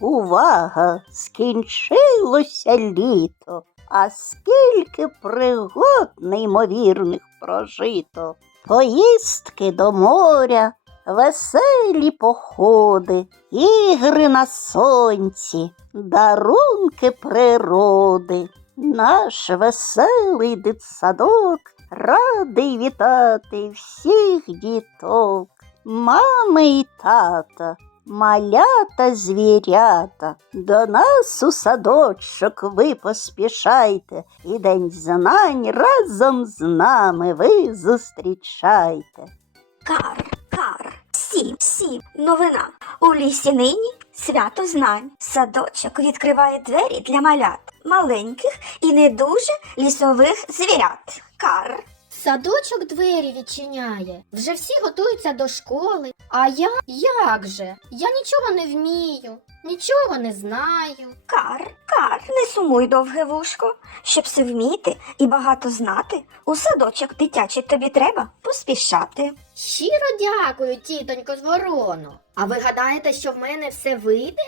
Увага! Скінчилося літо, а скільки пригод неймовірних прожито. Поїздки до моря, веселі походи, ігри на сонці, дарунки природи. Наш веселий дитсадок радий вітати всіх діток, мами і тата, малята звірята. До нас у садочок ви поспішайте, і день знань разом з нами ви зустрічайте. Кар, кар, всі, всі, новина. У лісі нині свято знань. Садочок відкриває двері для малят, маленьких і не дуже лісових звірят. Кар. Садочок двері відчиняє. Вже всі готуються до школи. А я як же? Я нічого не вмію, нічого не знаю. Кар, кар, не сумуй довге вушко. Щоб все вміти і багато знати, у садочок дитячий тобі треба поспішати. Щиро дякую, тітонько з ворону. А ви гадаєте, що в мене все вийде?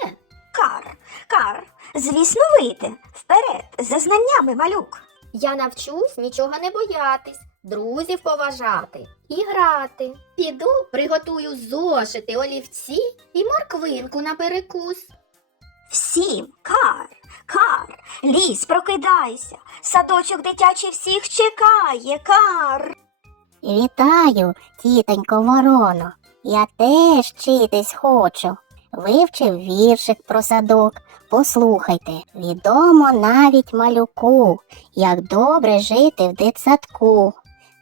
Кар, кар, звісно, вийде вперед за знаннями малюк. Я навчусь нічого не боятись, друзів поважати і грати. Піду, приготую зошити, олівці і морквинку на перекус. Всім кар, кар, ліс, прокидайся, садочок дитячий всіх чекає, кар. Вітаю, тітонько вороно. Я теж вчитись хочу. Вивчив віршик про садок. Послухайте, відомо навіть малюку, як добре жити в дитсадку.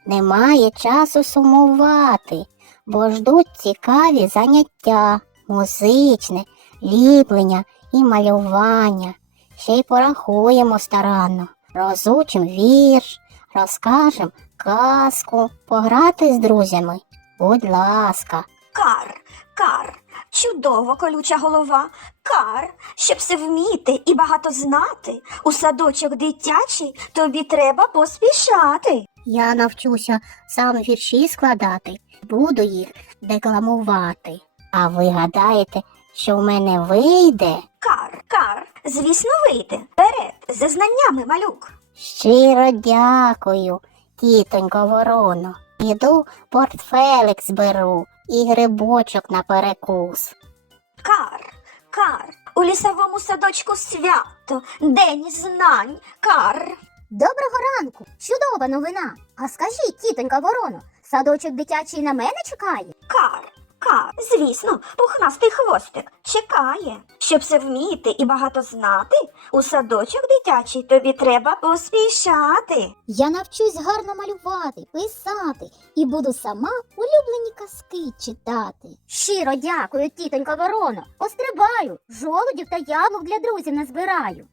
Немає часу сумувати, бо ждуть цікаві заняття, музичне, ліплення і малювання. Ще й порахуємо старанно, розучим вірш, розкажем казку, пограти з друзями. Будь ласка. Кар, кар, чудово колюча голова, кар, щоб все вміти і багато знати, у садочок дитячий тобі треба поспішати. Я навчуся сам вірші складати, буду їх декламувати. А ви гадаєте, що в мене вийде? Кар, кар, звісно, вийде. Вперед, за знаннями малюк. Щиро дякую, тітонько вороно. Іду портфелик зберу і грибочок на перекус. Кар, кар, у лісовому садочку свято, день знань, кар. Доброго ранку! Чудова новина! А скажіть, тітонька вороно, садочок дитячий на мене чекає? Кар, кар, звісно, пухнастий хвостик чекає. Щоб все вміти і багато знати, у садочок дитячий тобі треба поспішати. Я навчусь гарно малювати, писати і буду сама улюблені казки читати. Щиро дякую, тітонька вороно. Пострибаю, жолудів та яблук для друзів назбираю.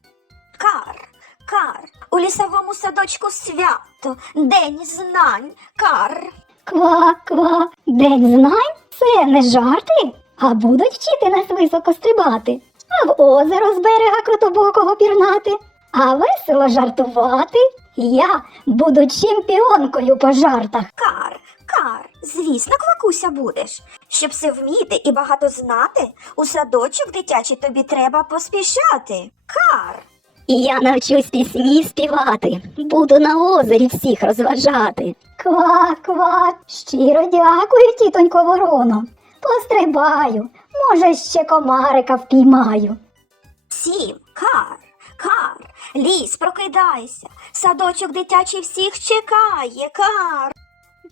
Кар, кар, у лісовому садочку свято, день знань, кар. Ква, ква, день знань це не жарти, а будуть вчити нас високо стрибати, а в озеро з берега крутобокого пірнати, а весело жартувати. Я буду чемпіонкою по жартах. Кар, кар, звісно, квакуся будеш. Щоб все вміти і багато знати, у садочок дитячий тобі треба поспішати. Кар. І я навчусь пісні співати, буду на озері всіх розважати. Ква, ква, щиро дякую, тітонько вороно. Пострибаю, може, ще комарика впіймаю. Всім, кар, кар, ліс, прокидайся, садочок дитячий всіх чекає, кар.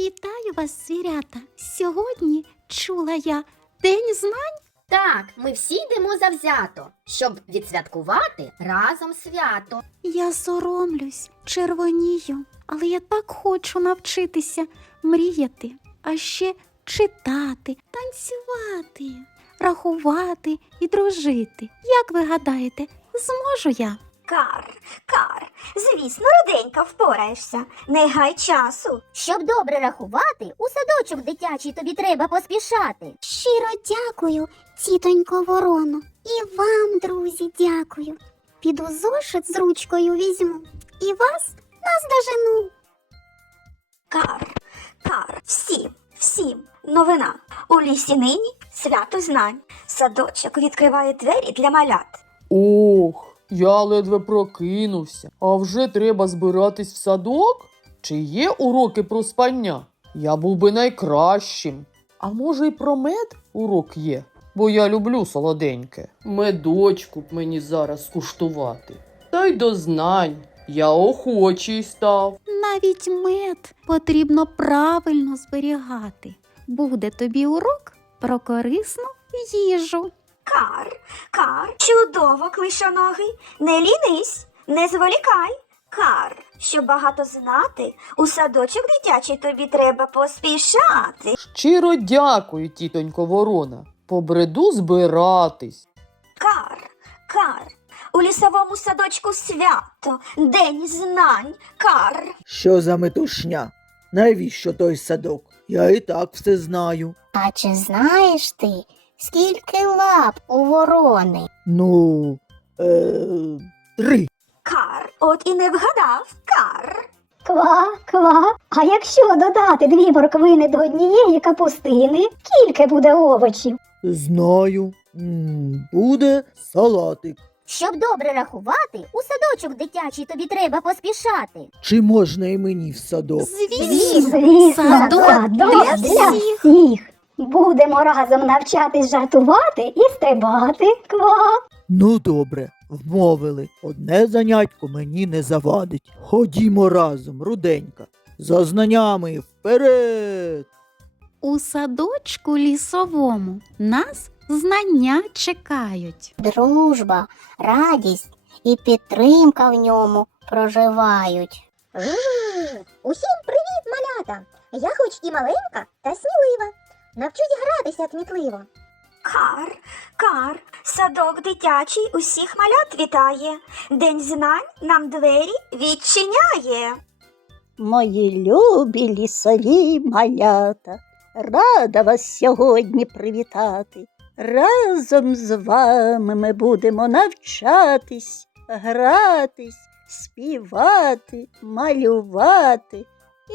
Вітаю вас, звірята! Сьогодні чула я День знань. Так, ми всі йдемо завзято, щоб відсвяткувати разом свято. Я соромлюсь, червонію, але я так хочу навчитися мріяти, а ще читати, танцювати, рахувати і дружити. Як ви гадаєте, зможу я? Кар, кар, звісно, роденька впораєшся, не гай часу. Щоб добре рахувати, у садочок дитячий тобі треба поспішати. Щиро дякую, тітонько вороно. І вам, друзі, дякую. Піду зошит з ручкою візьму і вас наздожену. Кар, кар, всім, всім новина. У лісі нині свято знань. Садочок відкриває двері для малят. Ох, я ледве прокинувся, а вже треба збиратись в садок? Чи є уроки про спання? Я був би найкращим. А може, й про мед урок є, бо я люблю солоденьке. Медочку б мені зараз скуштувати. Та й до знань. Я охочий став. Навіть мед потрібно правильно зберігати. Буде тобі урок про корисну їжу. Кар, кар, чудово, клишоногий. Не лінись, не зволікай. Кар, щоб багато знати, у садочок дитячий тобі треба поспішати. Щиро дякую, тітонько ворона. Побреду збиратись. Кар, кар, у лісовому садочку свято, день знань, кар. Що за метушня? Навіщо той садок? Я і так все знаю. А чи знаєш ти, скільки лап у ворони? Ну, е, три. Кар, от і не вгадав, кар. Ква, ква. А якщо додати дві морквини до однієї капустини, скільки буде овочів? Знаю. М, буде салатик. Щоб добре рахувати, у садочок дитячий тобі треба поспішати. Чи можна і мені в садок? Звісно, Садок садок для для всіх. всіх. Будемо разом навчатись жартувати і стрибати. Ква. Ну добре, вмовили. Одне заняття мені не завадить. Ходімо разом, руденька. За знаннями вперед. У садочку лісовому нас знання чекають. Дружба, радість і підтримка в ньому проживають. Усім привіт, малята! Я хоч і маленька, та смілива. Навчусь гратися кмітливо. Кар, кар, садок дитячий усіх малят вітає. День знань нам двері відчиняє. Мої любі лісові малята, рада вас сьогодні привітати. Разом з вами ми будемо навчатись, гратись, співати, малювати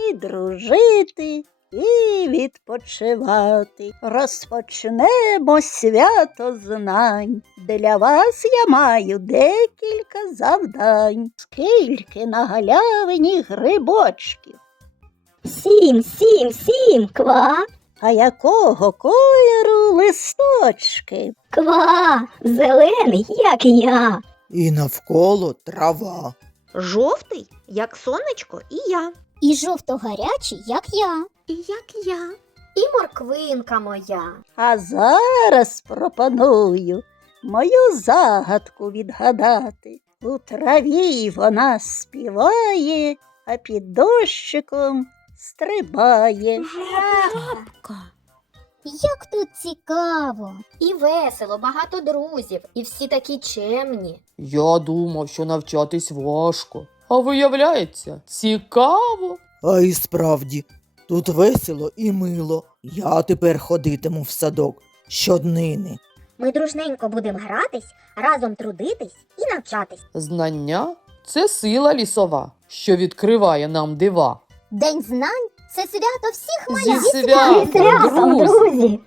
і дружити, і відпочивати. Розпочнемо свято знань. Для вас я маю декілька завдань. Скільки на галявині грибочків, Сім, сім, сім, ква, а якого кольору листочки? ква, зелений, як я. І навколо трава. Жовтий, як сонечко, і я. І жовто-гарячий, як я. І як я. І морквинка моя. А зараз пропоную мою загадку відгадати. У траві вона співає, а під дощиком стрибає. Крапка. Як тут цікаво. І весело, багато друзів, і всі такі чемні. Я думав, що навчатись важко. А виявляється, цікаво. А і справді, тут весело і мило. Я тепер ходитиму в садок щоднини. Ми дружненько будемо гратись, разом трудитись і навчатись. Знання це сила лісова, що відкриває нам дива. День знань це свято всіх Зі малят. Зі святом, святом, друзі! друзі.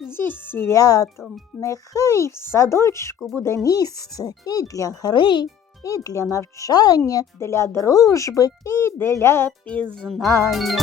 Зі святом нехай в садочку буде місце і для гри, і для навчання, для дружби, і для пізнання.